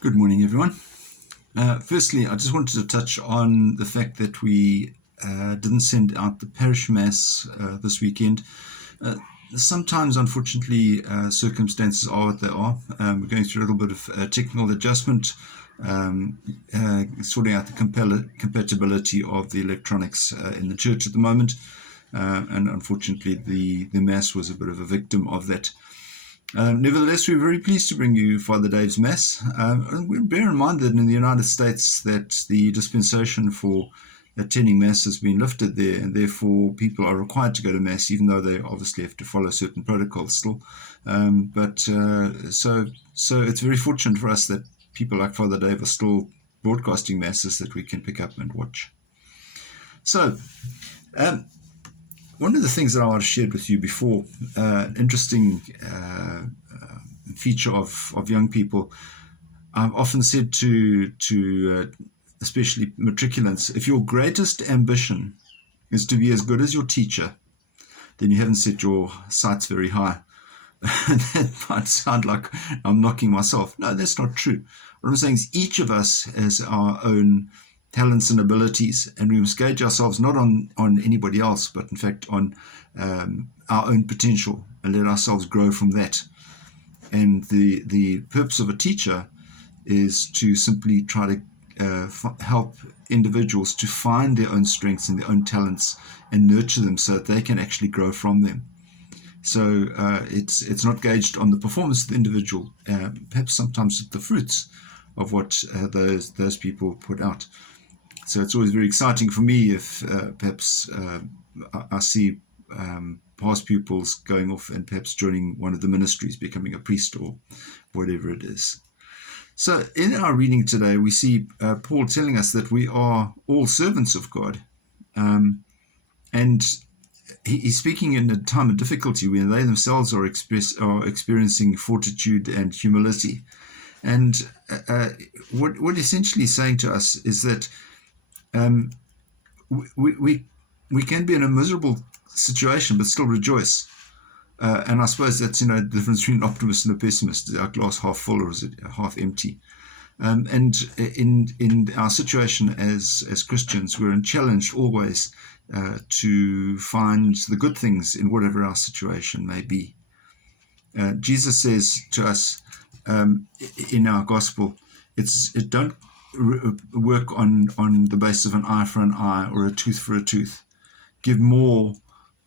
Good morning, everyone. Firstly, I just wanted to touch on the fact that we didn't send out the parish mass this weekend. Sometimes, unfortunately, circumstances are what they are. We're going through a little bit of technical adjustment, sorting out the compatibility of the electronics in the church at the moment. And unfortunately, the mass was a bit of a victim of that. Nevertheless, we're very pleased to bring you Father Dave's Mass. Bear in mind that in the United States that the dispensation for attending Mass has been lifted there, and therefore people are required to go to Mass, even though they obviously have to follow certain protocols still. So it's very fortunate for us that people like Father Dave are still broadcasting Masses that we can pick up and watch. So, one of the things that I want to share with you before, interesting feature of young people, I've often said to especially matriculants, if your greatest ambition is to be as good as your teacher, then you haven't set your sights very high. That might sound like I'm knocking myself. No, that's not true. What I'm saying is each of us has our own talents and abilities, and we must gauge ourselves not on anybody else, but in fact on our own potential, and let ourselves grow from that. And the purpose of a teacher is to simply try to help individuals to find their own strengths and their own talents and nurture them so that they can actually grow from them. So it's not gauged on the performance of the individual, perhaps sometimes the fruits of what those people put out. So it's always very exciting for me if perhaps I see past pupils going off and perhaps joining one of the ministries, becoming a priest or whatever it is. So in our reading today, we see Paul telling us that we are all servants of God. And he's speaking in a time of difficulty when they themselves are experiencing fortitude and humility. And what essentially he's saying to us is that we can be in a miserable situation but still rejoice. And I suppose that's the difference between an optimist and a pessimist. Is our glass half full or is it half empty? And in our situation as Christians, we're challenged always to find the good things in whatever our situation may be. Jesus says to us in our gospel, it don't work on the basis of an eye for an eye or a tooth for a tooth. Give more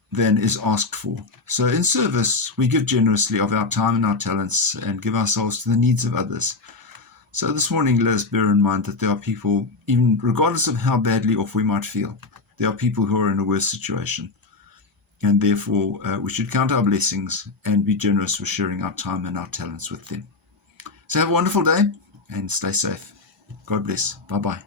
than is asked for. So in service, we give generously of our time and our talents and give ourselves to the needs of others. So this morning, let us bear in mind that there are people, even regardless of how badly off we might feel, there are people who are in a worse situation. And therefore, we should count our blessings and be generous with sharing our time and our talents with them. So have a wonderful day and stay safe. God bless. Bye-bye.